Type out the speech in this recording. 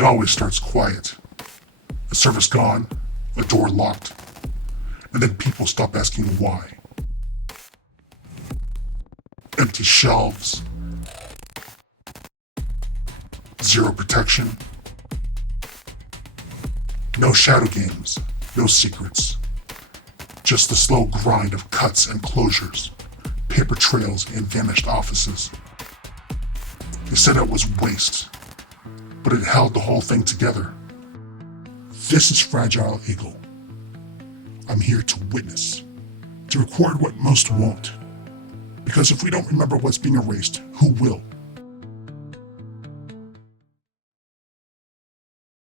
It always starts quiet. A service gone, a door locked, and then people stop asking why. Empty shelves, zero protection, no shadow games, no secrets. Just the slow grind of cuts and closures, paper trails and vanished offices. They said it was waste, but it held the whole thing together. This is Fragile Eagle. I'm here to witness, to record what most won't. Because if we don't remember what's being erased, who will?